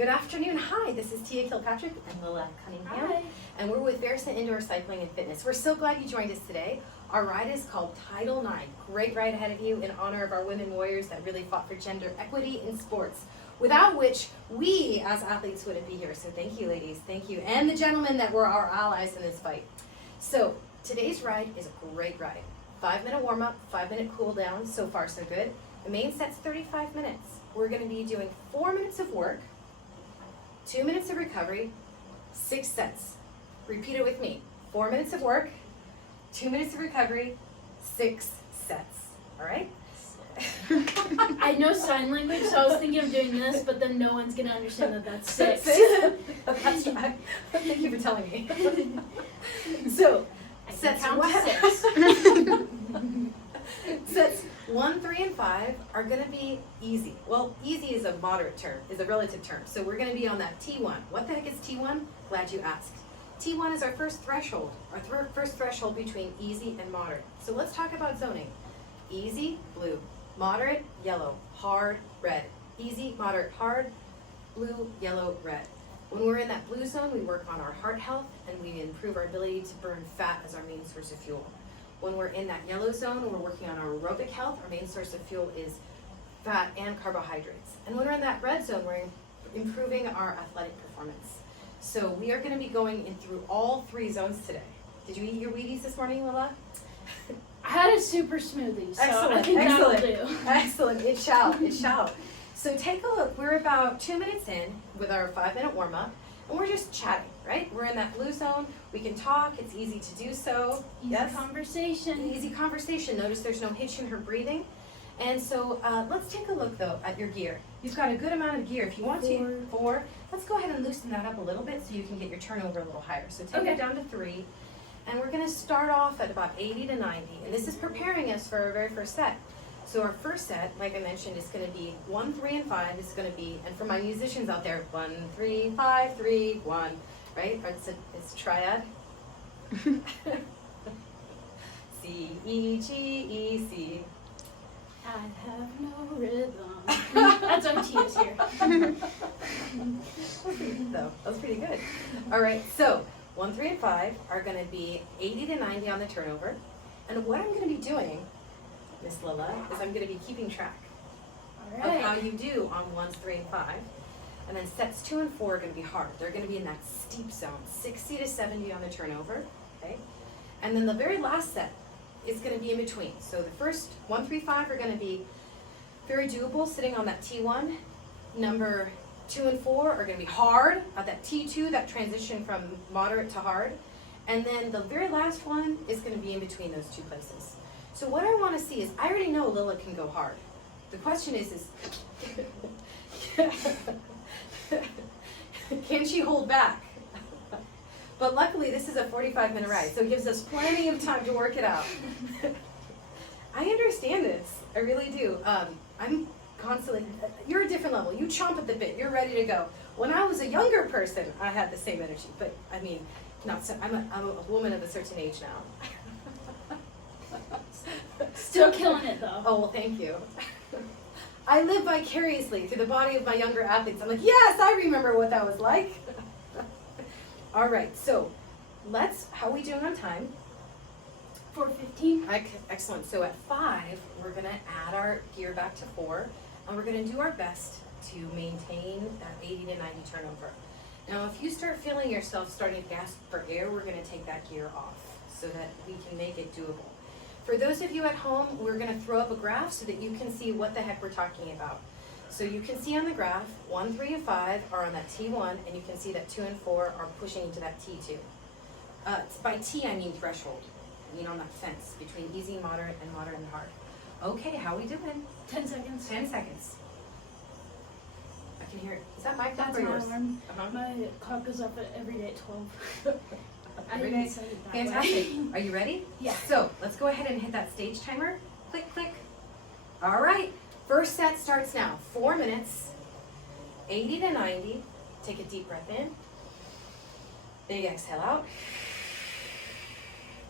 Good afternoon. Hi, this is Tia Kilpatrick and Lila Cunningham. Hi. And we're with Versa Indoor Cycling and Fitness. We're so glad you joined us today. Our ride is called Title IX. Great ride ahead of you in honor of our women warriors that really fought for gender equity in sports, without which we as athletes wouldn't be here. So thank you, ladies. Thank you. And the gentlemen that were our allies in this fight. So today's ride is a great ride. 5-minute warm-up, 5-minute cool down. So far, so good. The main set's 35 minutes. We're going to be doing 4 minutes of work, 2 minutes of recovery, 6 sets. Repeat it with me. 4 minutes of work, 2 minutes of recovery, 6 sets. All right? I know sign language, so I was thinking of doing this, but then no one's gonna understand that that's 6. That's right. Thank you for telling me. So, sets count one, to 6. sets 1, 3, and 5 are going to be easy. Well, easy is a moderate term, is a relative term. So we're going to be on that T1. What the heck is T1? Glad you asked. T1 is our first threshold, first threshold between easy and moderate. So let's talk about zoning. Easy, blue. Moderate, yellow. Hard, red. Easy, moderate, hard, blue, yellow, red. When we're in that blue zone, we work on our heart health and we improve our ability to burn fat as our main source of fuel. When we're in that yellow zone, we're working on our aerobic health. Our main source of fuel is fat and carbohydrates. And when we're in that red zone, we're improving our athletic performance. So we are going to be going in through all 3 zones today. Did you eat your Wheaties this morning, Lila? I had a super smoothie, so Excellent, I think that'll do. Excellent, it shall, it shall. So take a look, we're about 2 minutes in with our 5-minute warm-up, and we're just chatting, right? We're in that blue zone, we can talk, it's easy to do so. Easy conversation. Easy conversation, notice there's no hitch in her breathing. And so let's take a look though at your gear. You've got a good amount of gear. If you want to, 4. Let's go ahead and loosen that up a little bit so you can get your turnover a little higher. So take it down to 3. And we're going to start off at about 80 to 90. And this is preparing us for our very first set. So our first set, like I mentioned, is going to be 1, 3, and 5. This is going to be, and for my musicians out there, 1, 3, 5, 3, 1, right? It's triad. C, E, G, E, C. I have no rhythm. That's what Tia's here. That was pretty good. All right, so 1, 3, and 5 are going to be 80 to 90 on the turnover. And what I'm going to be doing, Miss Lila, is I'm going to be keeping track of how you do on 1s, 3, and 5. And then sets 2 and 4 are going to be hard. They're going to be in that steep zone, 60 to 70 on the turnover, okay? And then the very last set is going to be in between. So the first 1, 3, 5 are going to be very doable, sitting on that T1. Number 2 and 4 are going to be hard at that T2, that transition from moderate to hard. And then the very last one is going to be in between those 2 places. So what I want to see is, I already know Lila can go hard. The question is can she hold back? But luckily this is a 45-minute ride, so it gives us plenty of time to work it out. I understand this, I really do. I'm constantly, you're a different level. You chomp at the bit, you're ready to go. When I was a younger person, I had the same energy, but I mean, not so, I'm a woman of a certain age now. Still killing it though. Oh, well, thank you. I live vicariously through the body of my younger athletes. I'm like, yes, I remember what that was like. All right, so how are we doing on time? 4:15. Excellent. So at 5, we're going to add our gear back to 4, and we're going to do our best to maintain that 80 to 90 turnover. Now, if you start feeling yourself starting to gasp for air, we're going to take that gear off so that we can make it doable. For those of you at home, we're going to throw up a graph so that you can see what the heck we're talking about. So you can see on the graph, 1, 3, and 5 are on that T1, and you can see that 2 and 4 are pushing into that T2. By T, I mean threshold. I mean on that fence between easy, moderate, and hard. Okay, how are we doing? 10 seconds. 10 seconds. I can hear it. Is that my clock That's or my yours? alarm. Uh-huh. My clock goes up every day at 12. Every I day? didn't set it that Fantastic. way. Are you ready? Yeah. So let's go ahead and hit that stage timer. Click, click. All right. First set starts now. 4 minutes, 80 to 90. Take a deep breath in. Big exhale out.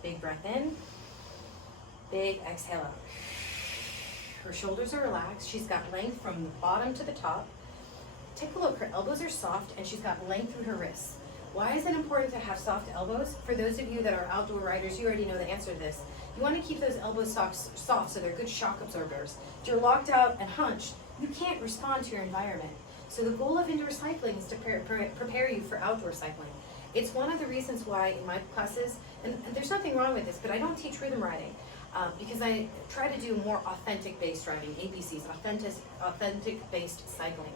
Big breath in. Big exhale out. Her shoulders are relaxed. She's got length from the bottom to the top. take a look, her elbows are soft and she's got length through her wrists. Why is it important to have soft elbows? For those of you that are outdoor riders, you already know the answer to this. You want to keep those elbows soft so they're good shock absorbers. If you're locked out and hunched, you can't respond to your environment. So the goal of indoor cycling is to prepare you for outdoor cycling. It's one of the reasons why in my classes, and there's nothing wrong with this, but I don't teach rhythm riding because I try to do more authentic-based riding, ABCs, authentic-based cycling.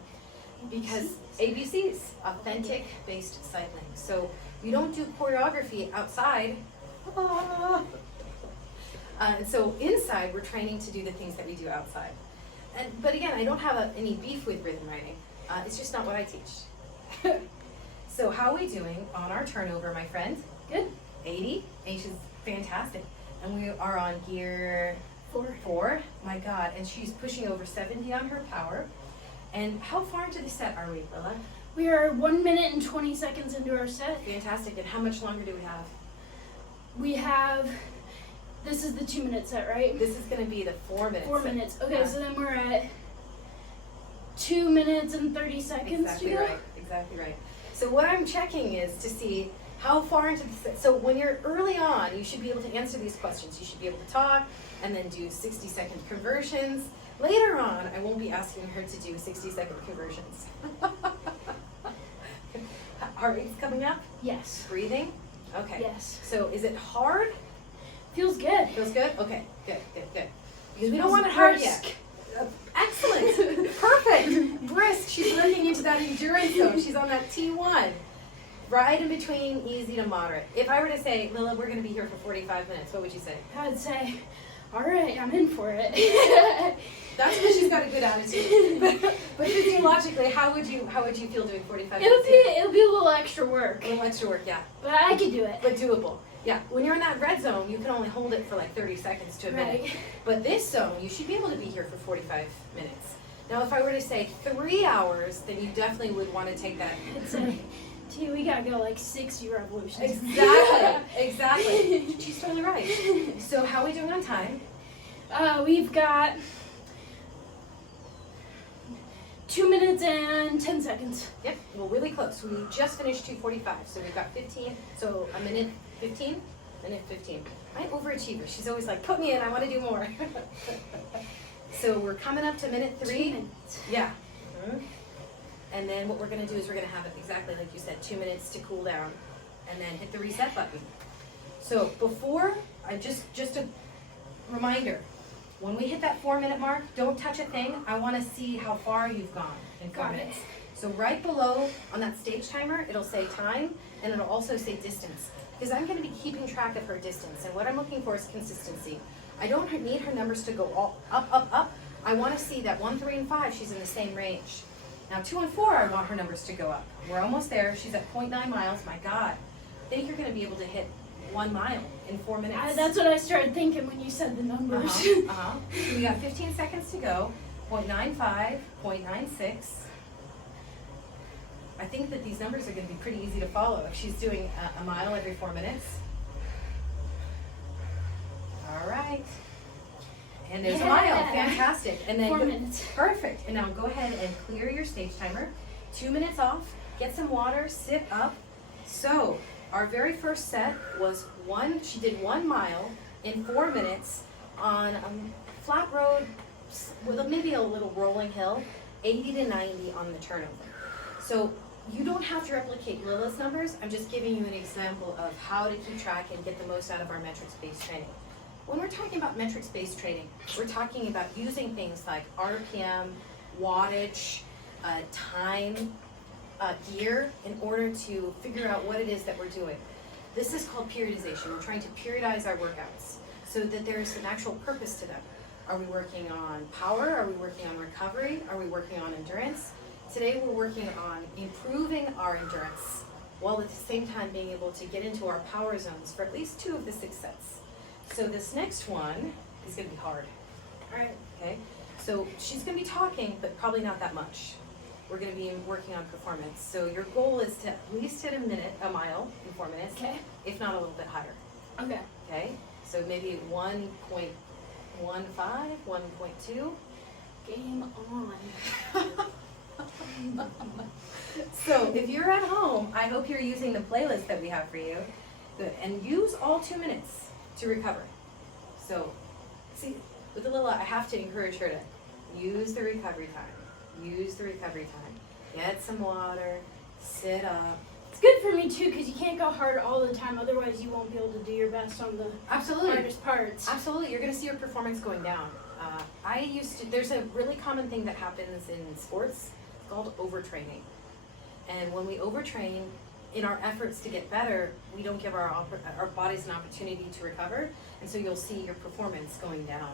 Because ABCs, authentic-based cycling. So you don't do choreography outside. And so inside, we're training to do the things that we do outside. But again, I don't have any beef with rhythm riding. It's just not what I teach. So how are we doing on our turnover, my friend? Good. 80. H is fantastic. And we are on gear 4. My God. And she's pushing over 70 on her power. And how far into the set are we, Lila? We are 1 minute and 20 seconds into our set. Fantastic. And how much longer do we have? We have, this is the 2 minute set, right? This is going to be the 4 minutes. 4 minutes. Okay, so then we're at 2 minutes and 30 seconds Exactly to go. right. Exactly right. So what I'm checking is to see how far into the set. So when you're early on, you should be able to answer these questions. You should be able to talk and then do 60-second conversions. Later on, I won't be asking her to do 60-second conversions. Heart rate's coming up? Yes. Breathing? Okay. Yes. So is it hard? Feels good. Feels good? Okay, good. Because we don't want it hard yet. Excellent. Perfect. Brisk. She's working into that endurance zone. She's on that T1. Right in between easy to moderate. If I were to say, Lila, we're going to be here for 45 minutes, what would you say? I'd say, all right, I'm in for it. That's because she's got a good attitude. But physiologically, how would you feel doing 45 minutes? It'll be a little extra work. A little extra work, yeah. But I could do it. But doable. Yeah. When you're in that red zone, you can only hold it for like 30 seconds to a minute. Right. But this zone, you should be able to be here for 45 minutes. Now, if I were to say 3 hours, then you definitely would want to take that. I'd say, gee, we gotta go like 60 revolutions. Exactly. She's totally right. So how are we doing on time? We've got 2 minutes and 10 seconds. Yep, well, really close. We just finished 2:45, so we've got 15. So a minute 15. My overachiever. She's always like, put me in. I want to do more. So we're coming up to minute 3. 2 minutes. Yeah. And then what we're going to do is we're going to have it exactly like you said, 2 minutes to cool down, and then hit the reset button. So before, just a reminder, when we hit that 4 minute mark, don't touch a thing. I want to see how far you've gone in 4 minutes. So right below on that stage timer, it'll say time, and it'll also say distance. Because I'm going to be keeping track of her distance, and what I'm looking for is consistency. I don't need her numbers to go all up. I want to see that 1, 3, and 5, she's in the same range. Now 2 and 4, I want her numbers to go up. We're almost there. She's at 0.9 miles. My God. I think you're going to be able to hit 1 mile in 4 minutes. That's what I started thinking when you said the numbers. So we got 15 seconds to go. 0.95, 0.96. I think that these numbers are going to be pretty easy to follow if she's doing a mile every 4 minutes. All right. And there's a mile. Fantastic. And then 4 minutes. Perfect. And now go ahead and clear your stage timer. 2 minutes off. Get some water. Sit up. So our very first set was she did 1 mile in 4 minutes on a flat road with maybe a little rolling hill, 80 to 90 on the turnover. So you don't have to replicate Lila's numbers. I'm just giving you an example of how to keep track and get the most out of our metrics-based training. When we're talking about metrics-based training, we're talking about using things like RPM, wattage, time, gear in order to figure out what it is that we're doing. This is called periodization. We're trying to periodize our workouts so that there's an actual purpose to them. Are we working on power? Are we working on recovery? Are we working on endurance? Today we're working on improving our endurance while at the same time being able to get into our power zones for at least 2 of the 6 sets. So this next one is going to be hard. All right. Okay. So she's going to be talking, but probably not that much. We're going to be working on performance. So your goal is to at least hit a mile in 4 minutes, Okay. if not a little bit higher. Okay. Okay. So maybe 1.15, 1.2. Game on. So if you're at home, I hope you're using the playlist that we have for you. Good, and use all 2 minutes to recover. So, see, with Alila, I have to encourage her to use the recovery time. Use the recovery time. Get some water, sit up. It's good for me too, because you can't go hard all the time. Otherwise, you won't be able to do your best on the hardest parts. Absolutely, you're going to see your performance going down. There's a really common thing that happens in sports called overtraining. And when we overtrain, in our efforts to get better, we don't give our bodies an opportunity to recover, and so you'll see your performance going down.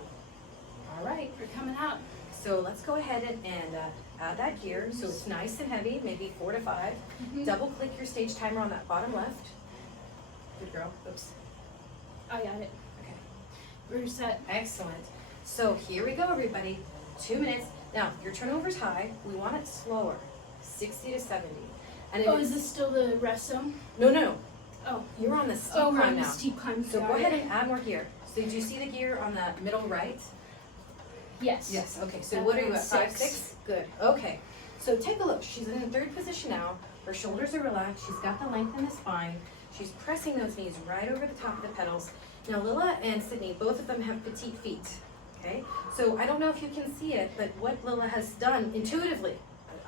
All right, We're coming out. so let's go ahead and add that gear. So it's nice and heavy, maybe 4 to 5. Mm-hmm. Double click your stage timer on that bottom left. Good girl. Oops. I got it. Okay. We're set. Excellent. So here we go, everybody. 2 minutes. Now, your turnover's high. We want it slower, 60 to 70. And if Oh, it's- is this still the rest zone? No. Oh. You're on the steep Oh, we're climb on the now. steep climb. So Got go it. ahead and add more gear. So do you see the gear on the middle right? Yes. Yes. Okay. So That's what are you on at? 5, 6. 6? Good. Okay. So take a look. She's in third position now. Her shoulders are relaxed. She's got the length in the spine. She's pressing those knees right over the top of the pedals. Now Lila and Sydney, both of them have petite feet. Okay. So I don't know if you can see it, but what Lila has done intuitively,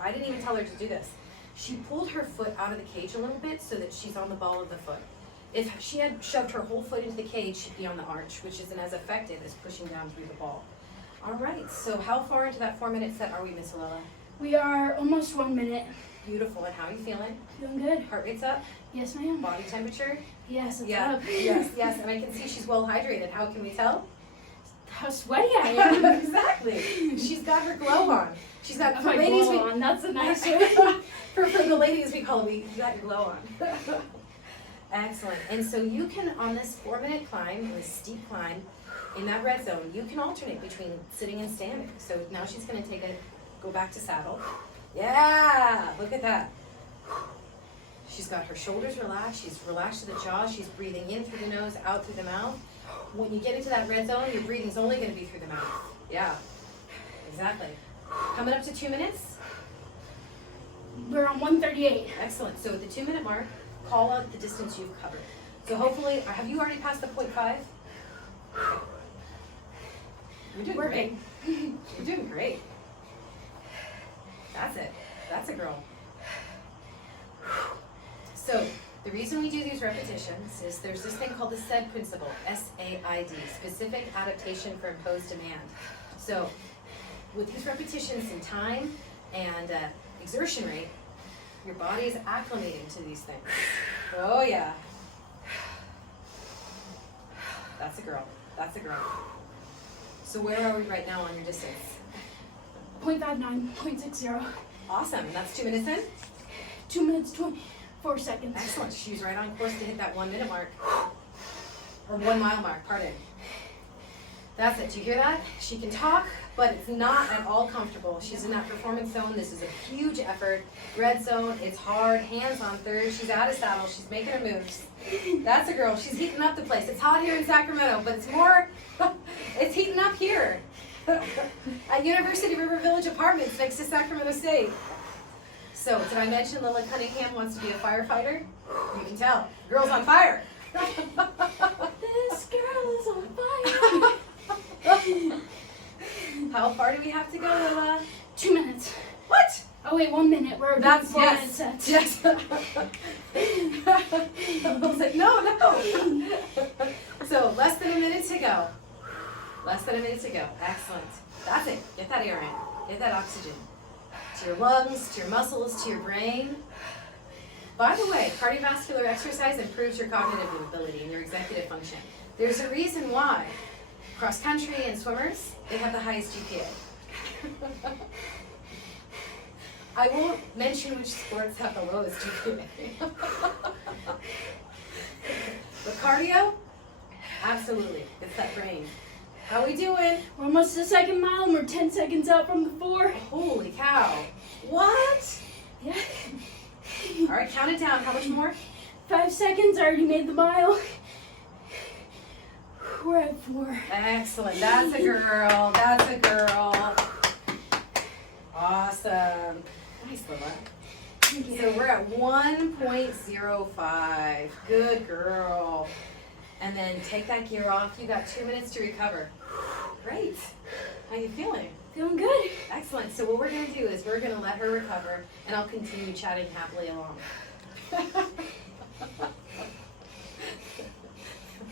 I didn't even tell her to do this. She pulled her foot out of the cage a little bit so that she's on the ball of the foot. If she had shoved her whole foot into the cage, she'd be on the arch, which isn't as effective as pushing down through the ball. All right, so how far into that 4-minute set are we, Miss Lila? We are almost 1 minute. Beautiful, and how are you feeling? Feeling good. Heart rate's up? Yes, ma'am. Body temperature? Yes, it's Yeah, up. yes, and I can see she's well hydrated. How can we tell? How sweaty I am. Exactly. She's got her glow on. She's got, Oh, for my ladies, glow on. That's a nice way. for the ladies, we call it, you got your glow on. Excellent. And so you can, on this 4-minute climb, this steep climb, in that red zone, you can alternate between sitting and standing. So now she's going to go back to saddle. Yeah, look at that. She's got her shoulders relaxed. She's relaxed to the jaw. She's breathing in through the nose, out through the mouth. When you get into that red zone, your breathing's only going to be through the mouth. Yeah, exactly. Coming up to 2 minutes. We're on 138. Excellent. So at the 2-minute mark, call out the distance you've covered. So hopefully, have you already passed the 0.5? You're doing Working. great. You're doing great. That's it. That's a girl. So the reason we do these repetitions is there's this thing called the SAID principle, S-A-I-D, specific adaptation for imposed demand. So with these repetitions in time and exertion rate, your body is acclimating to these things. Oh yeah. That's a girl. That's a girl. So where are we right now on your distance? 0.59, 0.60. Awesome. And that's 2 minutes in? 2 minutes, 24 seconds. Excellent. She's right on course to hit that 1 minute mark. Or 1 mile mark, pardon. That's it. Do you hear that? She can talk, but it's not at all comfortable. She's in that performance zone. This is a huge effort. Red zone, it's hard. Hands on third. She's out of saddle. She's making her moves. That's a girl. She's heating up the place. It's hot here in Sacramento, but it's more, it's heating up here. At University River Village Apartments next to Sacramento State. So, did I mention Lila Cunningham wants to be a firefighter? You can tell. Girl's on fire. This girl is on fire. How far do we have to go, Lila? 2 minutes. What? Oh wait, 1 minute. We're doing That's 4 minute yes. sets. Yes. I was like, no. So less than a minute to go. Less than a minute to go. Excellent. That's it. Get that air in. Get that oxygen. To your lungs, to your muscles, to your brain. By the way, cardiovascular exercise improves your cognitive ability and your executive function. There's a reason why cross country and swimmers, they have the highest GPA. I won't mention which sports have the lowest GPA. But cardio, absolutely. It's that brain. How we doing? We're almost to the second mile and we're 10 seconds out from the 4. Holy cow. What? Yeah. All right, count it down. How much more? 5 seconds, already made the mile. We're at 4. Excellent. That's a girl. That's a girl. Awesome. Nice, Lila. So we're at 1.05. Good girl. And then take that gear off. You got 2 minutes to recover. Great. How you feeling? Feeling good. Excellent. So what we're going to do is we're going to let her recover, and I'll continue chatting happily along.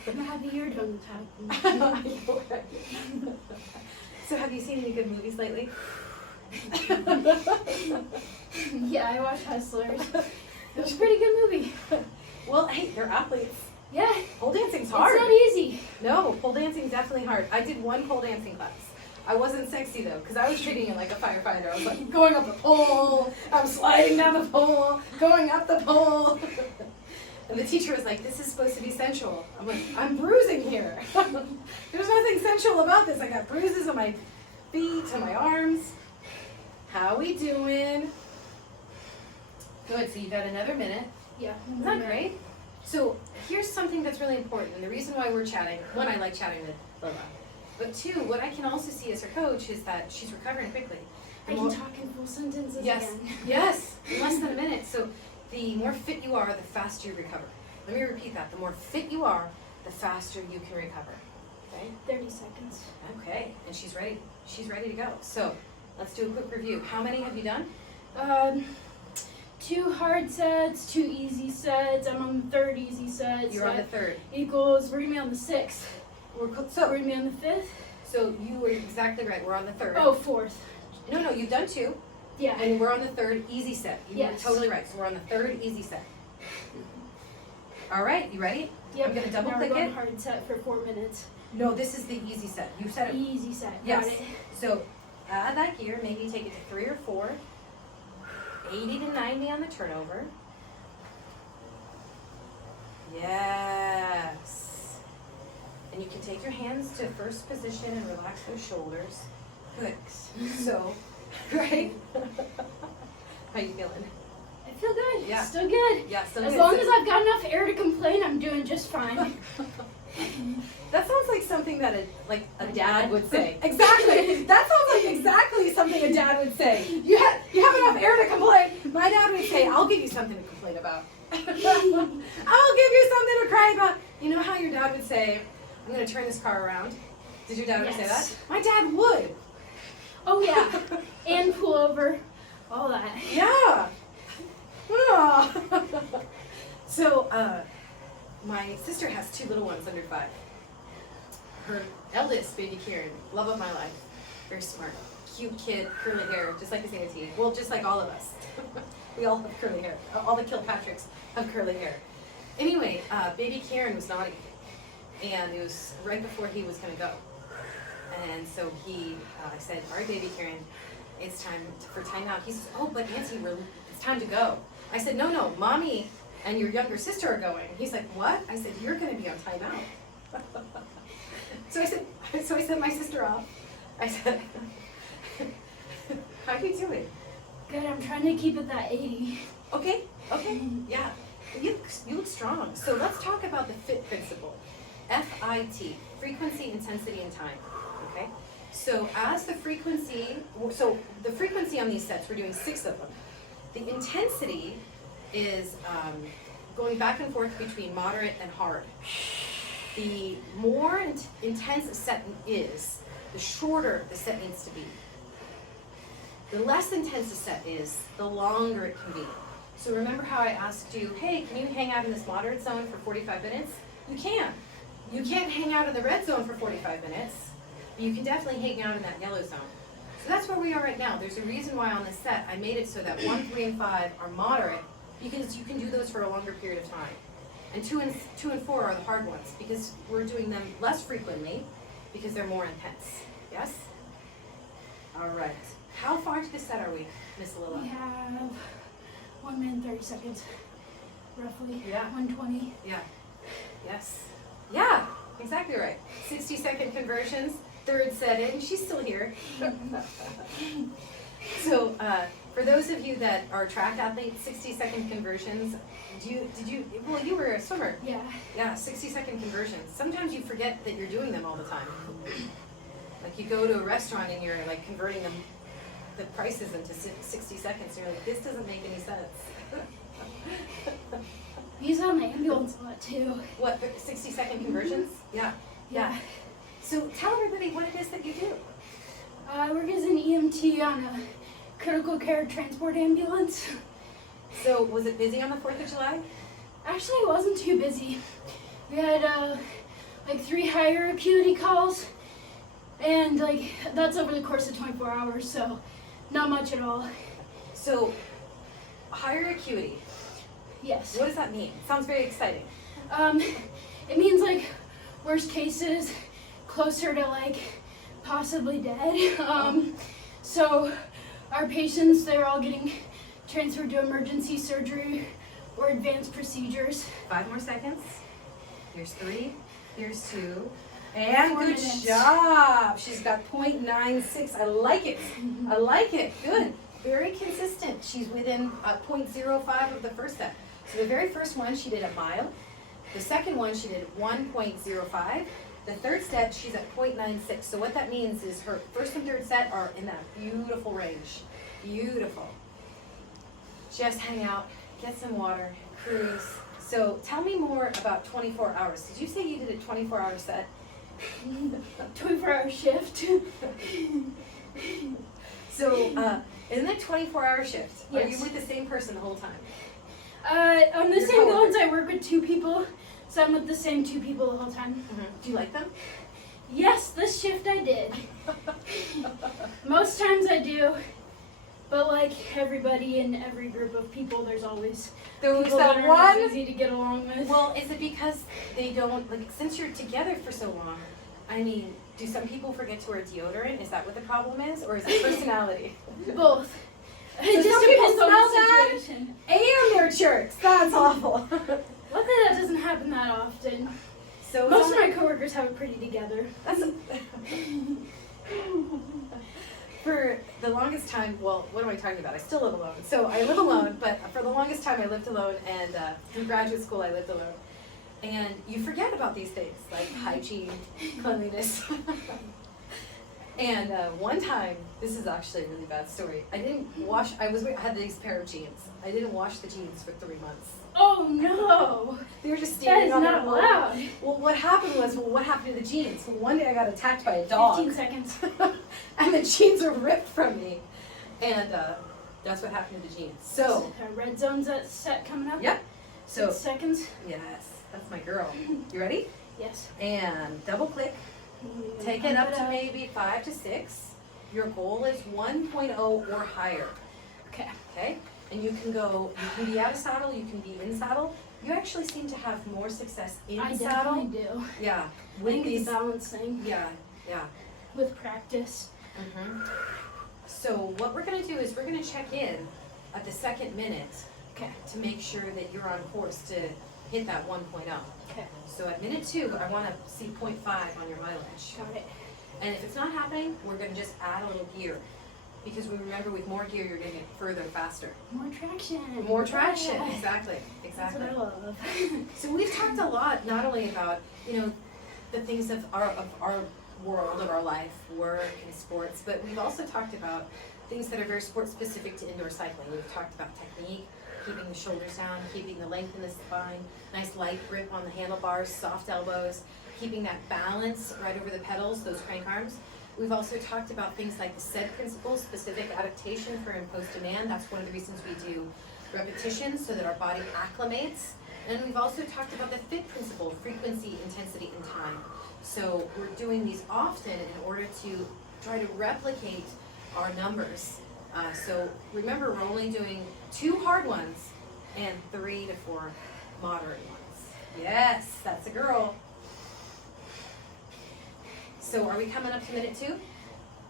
I'm happy you're done with that. So have you seen any good movies lately? Yeah, I watched Hustlers. It was a pretty good movie. Well, hey, they're athletes. Yeah. Pole dancing's hard. It's not easy. No, pole dancing's definitely hard. I did one pole dancing class. I wasn't sexy though, because I was treating it like a firefighter. I was like going up the pole, I'm sliding down the pole, going up the pole. And the teacher was like, this is supposed to be sensual. I'm like, I'm bruising here. There's nothing sensual about this. I got bruises on my feet and my arms. How we doing? Good, so you've got another minute. Yeah. Isn't that great? So here's something that's really important, and the reason why we're chatting, one, I like chatting with Lola, but two, what I can also see as her coach is that she's recovering quickly. I can talk in full sentences Yes, again. yes, in less than a minute. So the more fit you are, the faster you recover. Let me repeat that. The more fit you are, the faster you can recover. Okay? 30 seconds. Okay, and she's ready. She's ready to go. So let's do a quick review. How many have you done? 2 hard sets, 2 easy sets. I'm on the 3rd easy set. You're on the 3rd. Equals, we're gonna be on the 6th. We're We're gonna be on the 5th. So you were exactly right. We're on the 3rd. Oh, 4th. No, you've done 2. Yeah. And we're on the 3rd easy set. You Yes. were totally right. So we're on the 3rd easy set. All right, you ready? Yep. I'm gonna double now click we're going it. hard set for 4 minutes. No, this is the easy set. You said it. Easy set. Yes. Got it. So add that gear, maybe take it to 3 or 4. 80 to 90 on the turnover. Yes. And you can take your hands to first position and relax those shoulders. Good. So, right? How you feeling? I feel good. Yeah. Still good. Yeah, still As good. long as I've got enough air to complain, I'm doing just fine. That sounds like something that a My dad dad? would say. Exactly. That sounds like exactly something a dad would say. You have enough air to complain. My dad would say, I'll give you something to complain about. I'll give you something to cry about. You know how your dad would say, I'm going to turn this car around? Did your dad ever say that? Yes. My dad would. Oh yeah. And pull over. All that. Yeah. Oh. So, my sister has 2 little ones under 5. Her eldest, baby Kieran, love of my life, very smart, cute kid, curly hair, just like his auntie. Well, just like all of us. We all have curly hair. All the Kilpatricks have curly hair. Anyway, baby Kieran was naughty, and it was right before he was going to go. And so I said, all right, baby Kieran, it's time for timeout. He says, oh, but Auntie, it's time to go. I said, no, Mommy and your younger sister are going. He's like, what? I said, you're going to be on timeout. So I sent my sister off. I said, how are you doing? Good. I'm trying to keep it that 80. Okay, yeah. You look strong. So let's talk about the FIT principle. FIT, frequency, intensity, and time. Okay? So the frequency on these sets, we're doing 6 of them. The intensity is going back and forth between moderate and hard. The more intense a set is, the shorter the set needs to be. The less intense a set is, the longer it can be. So remember how I asked you, hey, can you hang out in this moderate zone for 45 minutes? You can. You can't hang out in the red zone for 45 minutes, but you can definitely hang out in that yellow zone. So that's where we are right now. There's a reason why on this set I made it so that 1, 3, and 5 are moderate, because you can do those for a longer period of time. And 2 and 4 are the hard ones, because we're doing them less frequently, because they're more intense. Yes? All right. How far into the set are we, Miss Lila? We have 1 minute 30 seconds, roughly. Yeah. 120. Yeah. Yes. Yeah, exactly right. 60-second conversions, 3rd set in. She's still here. So, for those of you that are track athletes, 60-second conversions, well, you were a swimmer. Yeah. Yeah, 60-second conversions. Sometimes you forget that you're doing them all the time. Like you go to a restaurant and you're like converting them the prices into 60 seconds. And you're like, this doesn't make any sense. We use it on the ambulance a lot too. What, 60-second conversions? Yeah. Yeah. So tell everybody what it is that you do. I work as an EMT on a critical care transport ambulance. So was it busy on the 4th of July? Actually, it wasn't too busy. We had like 3 higher acuity calls, and like that's over the course of 24 hours, so not much at all. So higher acuity, Yes. what does that mean? Sounds very exciting. It means like worst cases, closer to like possibly dead. So our patients, they're all getting transferred to emergency surgery or advanced procedures. 5 more seconds. Here's 3, here's 2, and 4 good minutes. job. She's got 0.96. I like it. I like it. Good. Very consistent. She's within 0.05 of the first set. So the very first one, she did a mile. The second one, she did 1.05. The third set, she's at 0.96. So what that means is her first and third set are in that beautiful range. Beautiful. Just hang out, get some water, cruise. So tell me more about 24 hours. Did you say you did a 24-hour set? 24-hour shift. So isn't it 24-hour shift? Are you Yes. with the same person the whole time? On this Your ambulance, I work with 2 people, so I'm with the same 2 people the whole time. Do you like them? Yes, this shift I did. Most times I do, but like everybody in every group of people, there's always There was people that that are not one. easy to get along with. Well, is it because they don't, like, since you're together for so long, I mean, do some people forget to wear deodorant? Is that what the problem is? Or is it personality? Both. So It just some people depends on smell the bad? situation. And their shirts. That's awful. Luckily, that doesn't happen that often. So it's Most of only- my coworkers have it pretty together. That's for the longest time, well, what am I talking about? I still live alone. So I live alone, but for the longest time I lived alone, and through graduate school I lived alone. And you forget about these things, like hygiene, cleanliness. And one time, this is actually a really bad story. I didn't wash, I had these pair of jeans. I didn't wash the jeans for 3 months. Oh no! They were just That standing is on not their own. allowed. Well, what happened to the jeans? Well, one day I got attacked by a dog. 15 seconds. And the jeans were ripped from me. And that's what happened to the jeans. So, Red zone's set coming up. yep. So, 6 seconds. yes, that's my girl. You ready? Yes. And double click. Take it up to maybe 5 to 6. Your goal is 1.0 or higher. Okay. Okay? And you can be out of saddle, you can be in saddle. You actually seem to have more success in I saddle. definitely do. Yeah. I With think these. it's a balance thing Yeah. Yeah. with practice. Mm-hmm. So what we're going to do is we're going to check in at the second minute, Okay. to make sure that you're on course to hit that 1.0. Okay. So at minute 2, I want to see 0.5 on your mileage. Got it. And if it's not happening, we're going to just add a little gear. Because we remember with more gear, you're going to get further faster. More traction. More traction. Yeah. Exactly. That's Exactly. what I love. So we've talked a lot, not only about, the things of our world, of our life, work and sports, but we've also talked about things that are very sport specific to indoor cycling. We've talked about technique, keeping the shoulders down, keeping the length in the spine, nice light grip on the handlebars, soft elbows, keeping that balance right over the pedals, those crank arms. We've also talked about things like the SAID principle, specific adaptation for imposed demand. That's one of the reasons we do repetitions, so that our body acclimates. And we've also talked about the FIT principle, frequency, intensity, and time. So we're doing these often in order to try to replicate our numbers. So remember, we're only doing 2 hard ones and 3 to 4 moderate ones. Yes, that's a girl. So are we coming up to minute 2?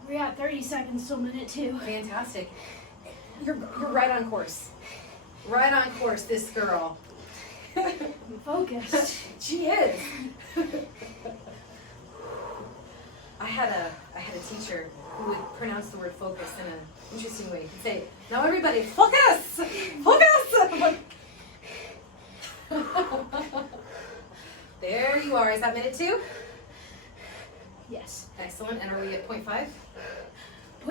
We're at 30 seconds till minute 2. Fantastic. You're right on course. Right on course, this girl. I'm focused. She is. I had a teacher who would pronounce the word focus in an interesting way. He'd say, "Now everybody, focus! Focus!" I'm like, there you are. Is that minute 2? Yes. Excellent. And are we at 0.5?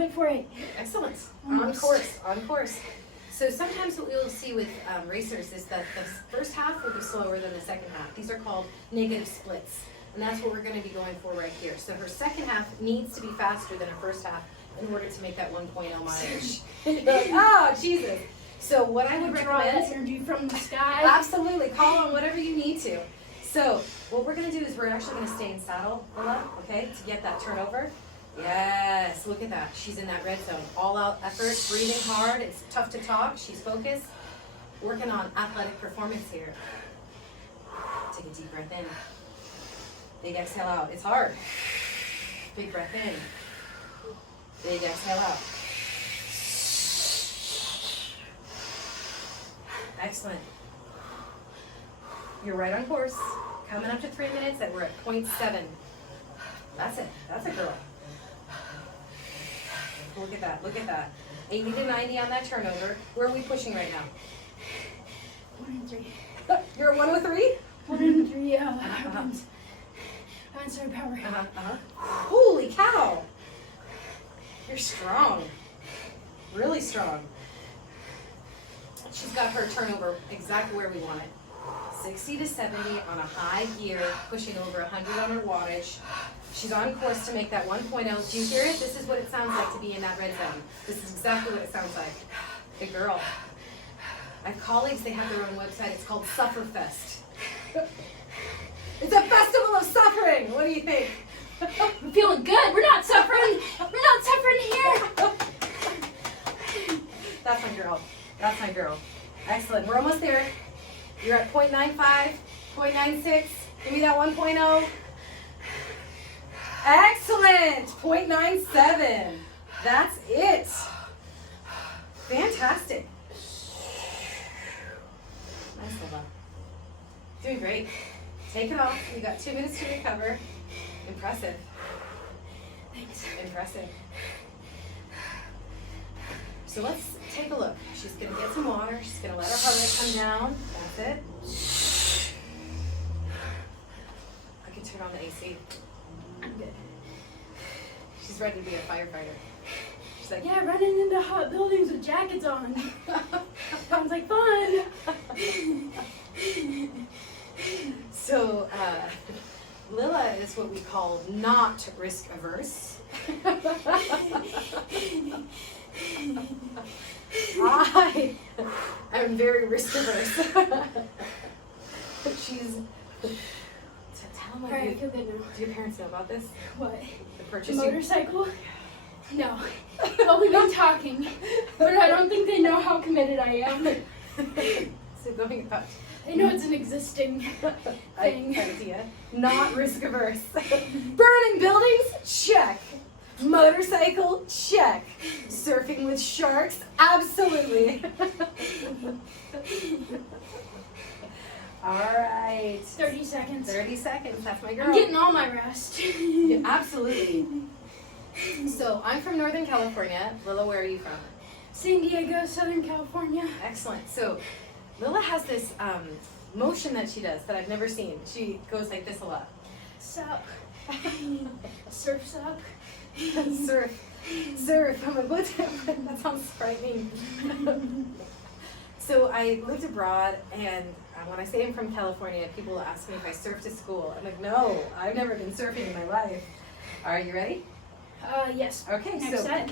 0.48. Excellent. Almost. On course. So sometimes what we'll see with racers is that the first half will be slower than the second half. These are called negative splits. And that's what we're going to be going for right here. So her second half needs to be faster than her first half in order to make that 1.0 mileage. You're like, oh, Jesus. So what I would Draw that recommend, energy from the sky. absolutely, call on whatever you need to. So what we're going to do is we're actually going to stay in saddle, Willa, okay, to get that turnover. Yes, look at that. She's in that red zone. All out effort, breathing hard. It's tough to talk. She's focused. Working on athletic performance here. Take a deep breath in. Big exhale out. It's hard. Big breath in. Big exhale out. Excellent. You're right on course. Coming up to 3 minutes and we're at 0.7. That's it. That's a girl. Look at that. Look at that. 80 to 90 on that turnover. Where are we pushing right now? 1 and 3. You're at 1 with 3? 1 and 3. Sorry, power. Holy cow! You're strong. Really strong. She's got her turnover exactly where we want it. 60 to 70 on a high gear, pushing over 100 on her wattage. She's on course to make that 1.0. Do you hear it? This is what it sounds like to be in that red zone. This is exactly what it sounds like. Good girl. I have colleagues, they have their own website. It's called Sufferfest. It's a festival of suffering. What do you think? I'm feeling good. We're not suffering. We're not suffering here. That's my girl. That's my girl. Excellent. We're almost there. You're at 0.95, 0.96. Give me that 1.0. Excellent. 0.97. That's it. Fantastic. Nice, Lila. Doing great. Take it off. You got 2 minutes to recover. Impressive. Thanks. Impressive. So let's take a look. She's going to get some water. She's going to let her heart rate come down. That's it. I can turn on the AC. I'm good. She's ready to be a firefighter. She's like, Yeah, running into hot buildings with jackets on. Sounds like fun. So, Lila is what we call not risk averse. I am very risk averse. She's. Tell them Alright, I feel good now. Do your parents know about this? What? The The purchase. motorcycle? No. Well, we've been talking, but I don't think they know how committed I am. So going up. They know it's an existing thing. Idea. Not risk averse. Burning buildings? Check. Motorcycle? Check. Surfing with sharks? Absolutely. All right. 30 seconds. 30 seconds. That's my girl. I'm getting all my rest. Yeah, absolutely. So I'm from Northern California. Lila, where are you from? San Diego, Southern California. Excellent. So Lila has this motion that she does that I've never seen. She goes like this a lot. Sup. Surf's up. Surf. Surf. I'm like, what's that? That sounds frightening. So I lived abroad, and when I say I'm from California, people will ask me if I surf to school. I'm like, no, I've never been surfing in my life. Are you ready? Yes. Okay, Next so set.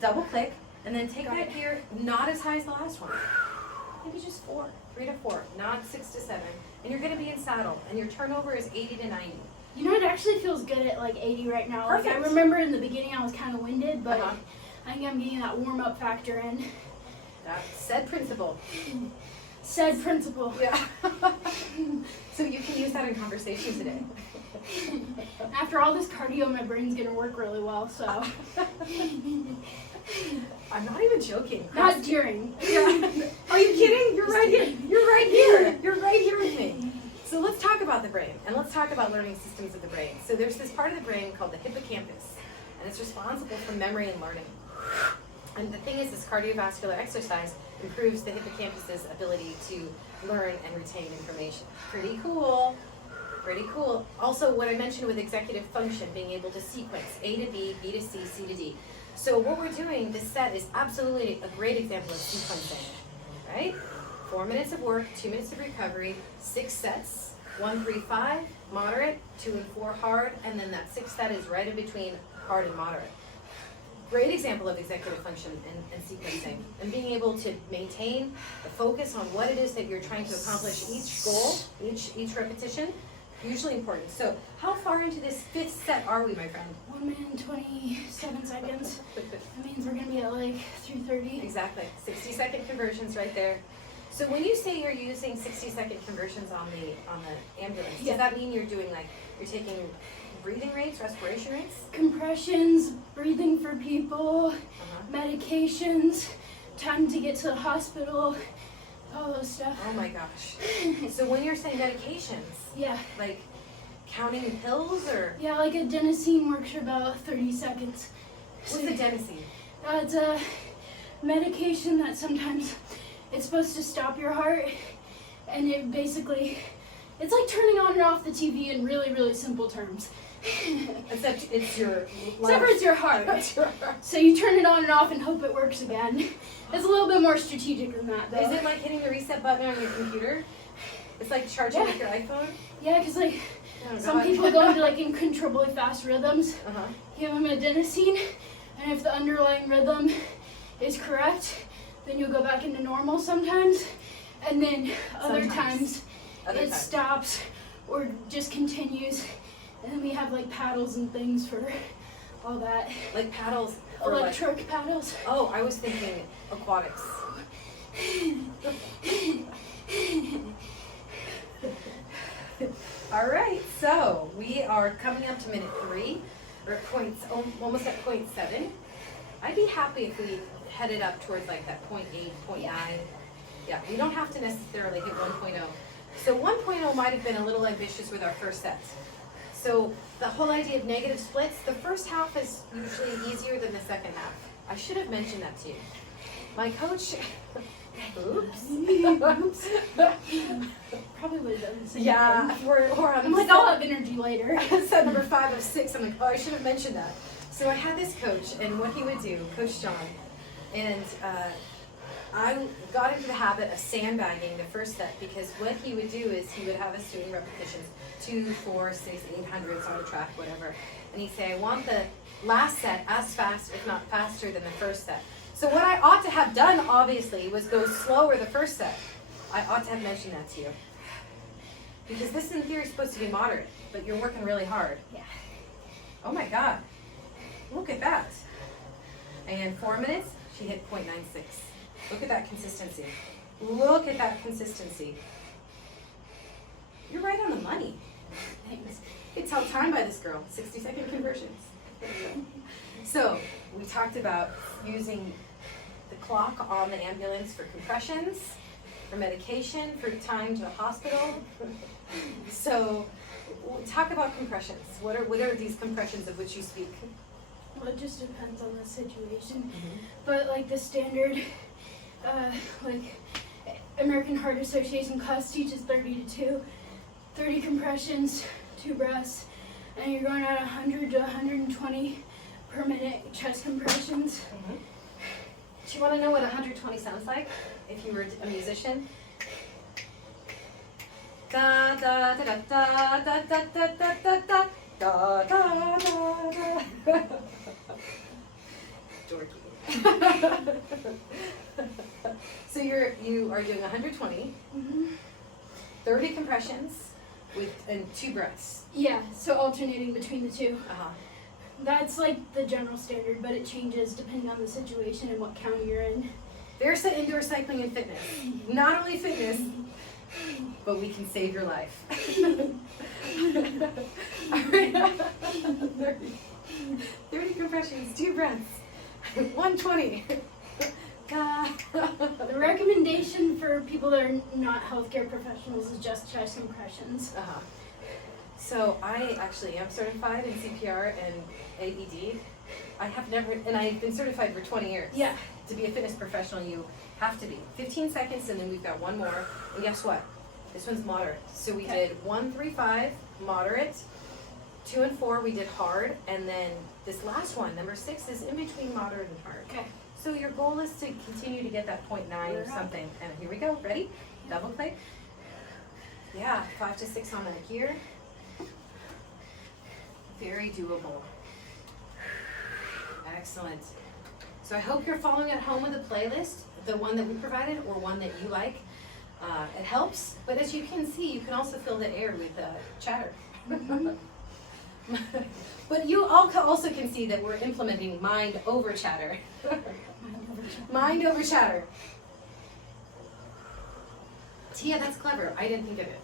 Double click, and then take Got that it. gear not as high as the last one. Maybe just 4, 3 to 4, not 6 to 7. And you're going to be in saddle, and your turnover is 80 to 90. You know, it actually feels good at like 80 right now. Like, I Perfect. remember in the beginning I was kind of winded, but Uh-huh. I think I'm getting that warm-up factor in. That's said principle. Said principle. Yeah. So you can use that in conversation today. After all this cardio, my brain's gonna work really well, so. I'm not even joking. Not during. Yeah. Are you kidding? You're right here. You're right here. You're right here with me. So let's talk about the brain, and let's talk about learning systems of the brain. So there's this part of the brain called the hippocampus, and it's responsible for memory and learning. And the thing is, this cardiovascular exercise improves the hippocampus's ability to learn and retain information. Pretty cool. Pretty cool. Also, what I mentioned with executive function, being able to sequence A to B, B to C, C to D. So what we're doing, this set is absolutely a great example of sequencing, right? 4 minutes of work, 2 minutes of recovery, 6 sets, 1, 3, 5, moderate, 2 and 4, hard, and then that 6th set is right in between hard and moderate. Great example of executive function and sequencing, and being able to maintain the focus on what it is that you're trying to accomplish each goal, each repetition, hugely important. So how far into this 5th set are we, my friend? 1 minute and 27 seconds. That means we're gonna be at like 3:30. Exactly, 60-second conversions right there. So when you say you're using 60-second conversions on the ambulance, Yeah. does that mean you're doing like, you're taking breathing rates, respiration rates? Compressions, breathing for people, Uh-huh. medications, time to get to the hospital, all those stuff. Oh my gosh. So when you're saying medications, Yeah. like counting pills or Yeah, like adenosine works for about 30 seconds. what's the adenosine? It's a medication that sometimes it's supposed to stop your heart, and it basically, it's like turning on and off the TV in really, really simple terms. Except it's your Except for it's your heart. That's your heart. So you turn it on and off and hope it works again. It's a little bit more strategic than that, though. Is it like hitting the reset button on your computer? It's like charging Yeah. with your iPhone? Yeah, because like Oh, some God. people go into like uncontrollably fast rhythms. Uh-huh. Give them adenosine, and if the underlying rhythm is correct, then you'll go back into normal sometimes, and then other times it stops or just continues, and then we have like paddles and things for all that. Like paddles or like, Electric paddles. oh, I was thinking aquatics. All right, so we are coming up to minute 3. We're at almost at point 7. I'd be happy if we headed up towards like that point 8, point 9. Yeah, we don't have to necessarily hit 1.0. So 1.0 might have been a little ambitious with our first set. So the whole idea of negative splits, the first half is usually easier than the second half. I should have mentioned that to you. My coach, oops. Oops. Probably would have done the same Yeah, thing. we're on I'm like, I'll have energy later. set number 5 of 6. I'm like, oh, I should have mentioned that. So I had this coach, and what he would do, Coach John, and I got into the habit of sandbagging the first set, because what he would do is he would have us doing repetitions, 2, 4, 6, 800s on the track, whatever. And he'd say, I want the last set as fast, if not faster, than the first set. So what I ought to have done, obviously, was go slower the first set. I ought to have mentioned that to you. Because this, in theory, is supposed to be moderate, but you're working really hard. Yeah. Oh my God. Look at that. And 4 minutes, she hit 0.96. Look at that consistency. Look at that consistency. You're right on the money. Thanks. You can tell time by this girl. 60-second conversions. So we talked about using the clock on the ambulance for compressions, for medication, for time to the hospital. So talk about compressions. What are these compressions of which you speak? Well, it just depends on the situation. But like the standard, like American Heart Association class teaches 30 to 2, 30 compressions, 2 breaths, and you're going at 100 to 120 per minute chest compressions. Do you want to know what 120 sounds like if you were a musician? Da da da da da da da da da da da da da. Dorky. So you are doing 120, 30 compressions and 2 breaths. Yeah, so alternating between the 2. Uh-huh. That's like the general standard, but it changes depending on the situation and what county you're in. There's the indoor cycling and fitness. Not only fitness, but we can save your life. All right. 30 compressions, 2 breaths, 120. The recommendation for people that are not healthcare professionals is just chest compressions. Uh-huh. So I actually am certified in CPR and AED. I have never, and I've been certified for 20 years. Yeah. To be a fitness professional, you have to be. 15 seconds, and then we've got one more. And guess what? This one's moderate. So we did 1, 3, 5, moderate, 2 and 4 we did hard, and then this last one, number 6, is in between moderate and hard. Okay. So your goal is to continue to get that 0.9 or something. And here we go. Ready? Double click. Yeah, 5 to 6 on that gear. Very doable. Excellent. So I hope you're following at home with a playlist, the one that we provided or one that you like. It helps, but as you can see, you can also fill the air with chatter. But you all also can see that we're implementing mind over chatter. Mind over chatter. Tia, that's clever. I didn't think of it.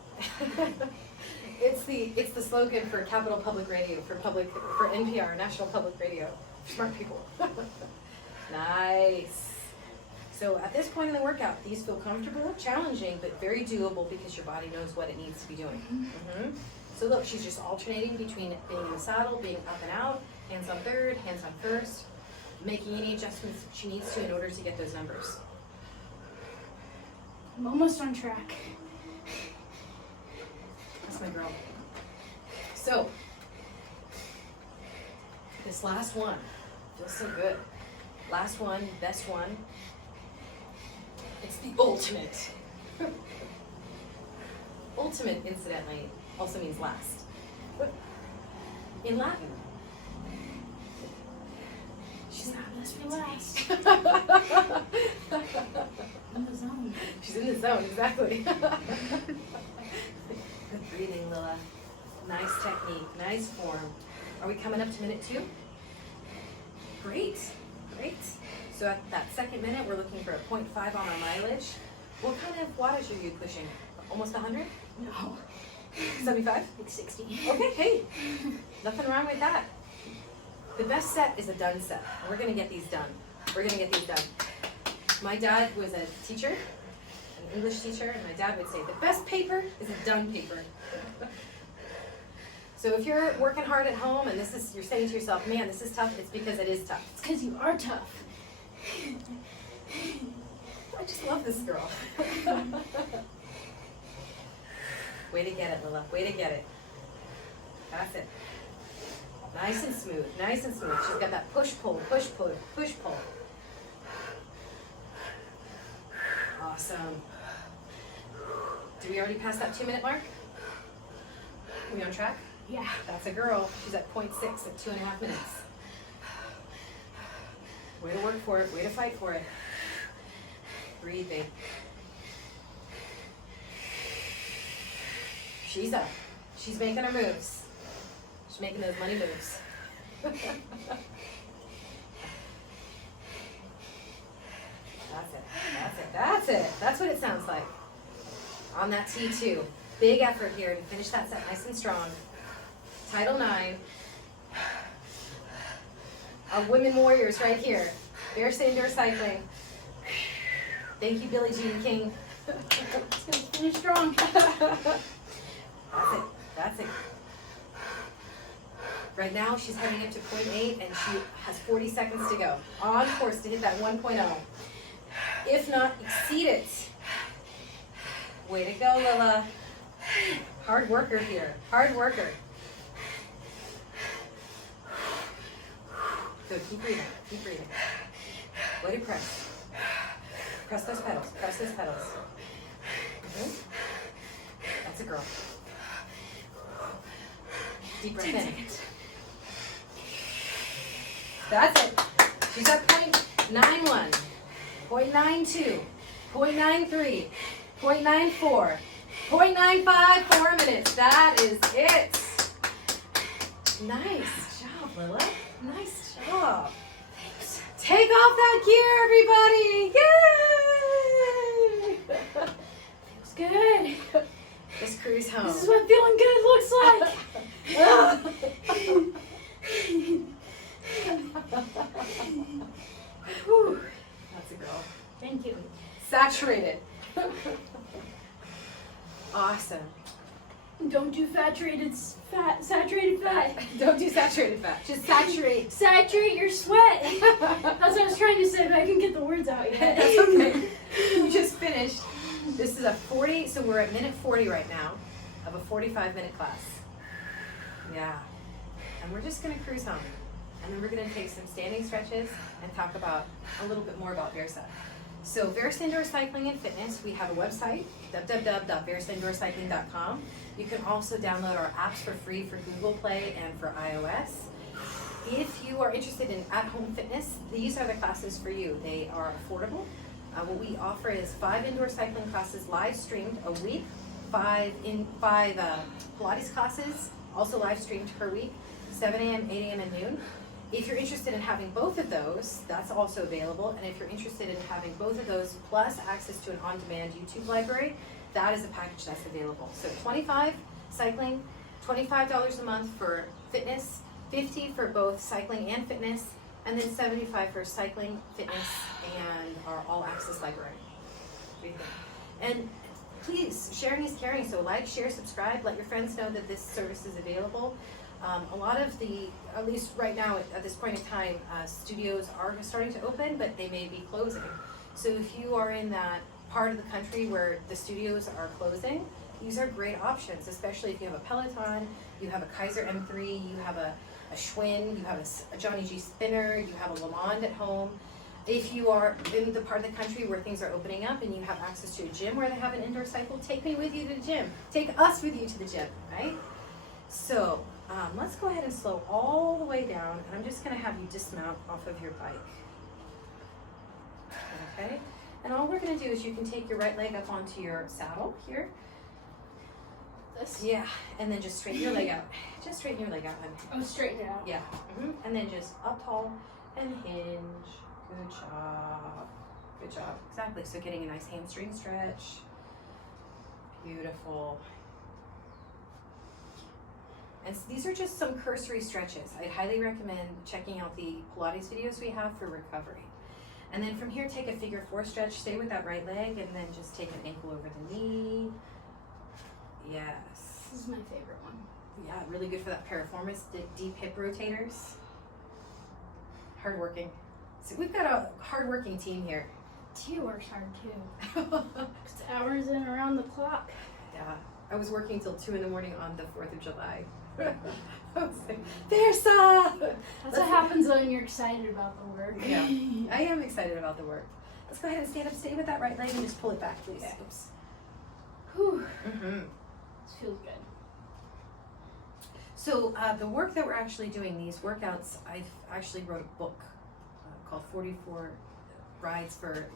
It's the slogan for Capital Public Radio, for NPR, National Public Radio. Smart people. Nice. So at this point in the workout, these feel comfortable, challenging, but very doable because your body knows what it needs to be doing. Mm-hmm. So look, she's just alternating between being in the saddle, being up and out, hands on third, hands on first, making any adjustments she needs to in order to get those numbers. I'm almost on track. That's my girl. So, this last one feels so good. Last one, best one. It's the ultimate. Ultimate, incidentally, also means last. In Latin. She's not this for last. In the zone. She's in the zone, exactly. Good breathing, Lila. Nice technique, nice form. Are we coming up to minute 2? Great, great. So at that second minute, we're looking for a 0.5 on our mileage. What kind of wattage are you pushing? Almost 100? No. 75? Like 60. Okay, hey, nothing wrong with that. The best set is a done set. We're gonna get these done. We're gonna get these done. My dad was a teacher, an English teacher, and my dad would say, the best paper is a done paper. So if you're working hard at home and you're saying to yourself, man, this is tough, it's because it is tough. It's because you are tough. I just love this girl. Way to get it, Lila. Way to get it. That's it. Nice and smooth. Nice and smooth. She's got that push-pull, push-pull, push-pull. Awesome. Did we already pass that 2-minute mark? Are we on track? Yeah. That's a girl. She's at 0.6 at 2.5 minutes. Way to work for it. Way to fight for it. Breathing. She's up. She's making her moves. She's making those money moves. That's it. That's it. That's it. That's what it sounds like. On that T2. Big effort here to finish that set nice and strong. Title 9. Our women warriors right here. Bear sitting, bear cycling. Thank you, Billie Jean King. It's gonna finish strong. That's it. That's it. Right now, she's heading up to 0.8, and she has 40 seconds to go. On course to hit that 1.0. If not, exceed it. Way to go, Lila. Hard worker here. Hard worker. Good. Keep breathing. Keep breathing. Way to press. Press those pedals. Press those pedals. Mm-hmm. That's a girl. Deep breath 10 in. seconds. That's it. She's at 0.91, 0.92, 0.93, 0.94, 0.95, 4 minutes. That is it. Nice job, Lila. Nice job. Thanks. Take off that gear, everybody. Yay! Feels good. This cruise home. This is what feeling good looks like. Whew. That's a girl. Thank you. Saturated. Awesome. Don't do saturated fat. Don't do saturated fat. Just saturate. Saturate your sweat. That's what I was trying to say, but I couldn't get the words out yet. That's okay. We just finished. This is a 40, so we're at minute 40 right now of a 45-minute class. Yeah. and we're just gonna cruise home. And then we're gonna take some standing stretches and talk about a little bit more about Versa. So Versa Indoor Cycling and Fitness, we have a website, www.versaindoorcycling.com. You can also download our apps for free for Google Play and for iOS. If you are interested in at-home fitness, these are the classes for you. They are affordable. What we offer is 5 indoor cycling classes live streamed a week, 5 Pilates classes, also live streamed per week, 7 a.m., 8 a.m., and noon. If you're interested in having both of those, that's also available. And if you're interested in having both of those plus access to an on-demand YouTube library, that is a package that's available. So 25 cycling, $25 a month for fitness, 50 for both cycling and fitness, and then 75 for cycling, fitness, and our all-access library. What do you think? And please, sharing is caring. So like, share, subscribe, let your friends know that this service is available. A lot of the, at least right now at this point in time, studios are starting to open, but they may be closing. So if you are in that part of the country where the studios are closing, these are great options, especially if you have a Peloton, you have a Kaiser M3, you have a Schwinn, you have a Johnny G spinner, you have a Lamond at home. If you are in the part of the country where things are opening up and you have access to a gym where they have an indoor cycle, take me with you to the gym. Take us with you to the gym, right? So let's go ahead and slow all the way down, and I'm just gonna have you dismount off of your bike. Okay? And all we're gonna do is you can take your right leg up onto your saddle here. This? Yeah, and then just straighten your leg out. Just straighten your leg out, honey. Oh, straighten it out. Yeah. And then just up tall and hinge. Good job. Good job. Exactly. So getting a nice hamstring stretch. Beautiful. And so these are just some cursory stretches. I'd highly recommend checking out the Pilates videos we have for recovery. And then from here, take a figure 4 stretch. Stay with that right leg, and then just take an ankle over the knee. Yes. This is my favorite one. Yeah, really good for that piriformis, deep hip rotators. Hardworking. So we've got a hardworking team here. Tia works hard too. It's hours in around the clock. Yeah, I was working till 2 in the morning on the 4th of July. I was like, Versa! That's what happens when you're excited about the work. Yeah, I am excited about the work. Let's go ahead and stand up, stay with that right leg, and just pull it back, please. Yeah. Oops. Whew. This feels good. So the work that we're actually doing, these workouts, I've actually wrote a book called 44 Rides for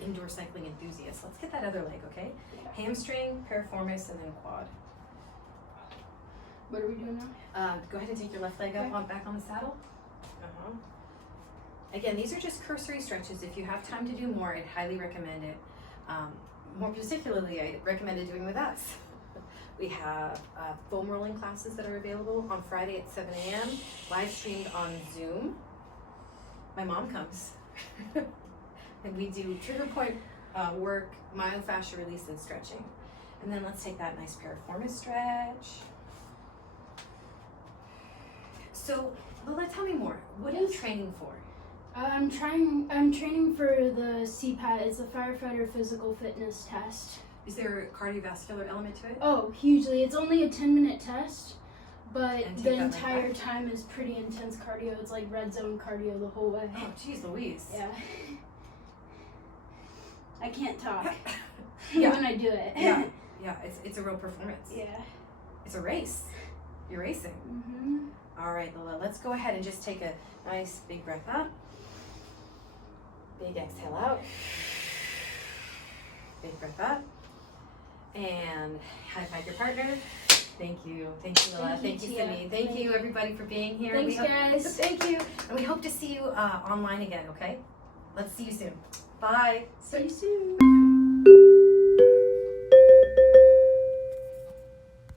Indoor Cycling Enthusiasts. Let's get that other leg, okay? Yeah. Hamstring, piriformis, and then quad. What are we doing now? Go ahead and take your left leg up back on the saddle. Again, these are just cursory stretches. If you have time to do more, I'd highly recommend it. More particularly, I recommend it doing with us. We have foam rolling classes that are available on Friday at 7 a.m., live streamed on Zoom. My mom comes. And we do trigger point work, myofascial release, and stretching. And then let's take that nice piriformis stretch. So, Lola, tell me more. What are you training for? I'm training for the CPAT. It's a firefighter physical fitness test. Is there a cardiovascular element to it? Oh, hugely. It's only a 10-minute test, but And take the that entire like that? time is pretty intense cardio. It's like red zone cardio the whole way. Oh, geez Louise. Yeah. I can't talk Yeah. when I do it. Yeah, yeah, it's a real performance. Yeah. It's a race. You're racing. Mhm. All right, Lola, let's go ahead and just take a nice big breath up. Big exhale out. Big breath up. And high five your partner. Thank you, Lola. Thank you, Tia. Sydney. Thank you, everybody, for being here. Thanks, guys. Thank you, and we hope to see you online again. Okay, let's see you soon. Bye. See you soon.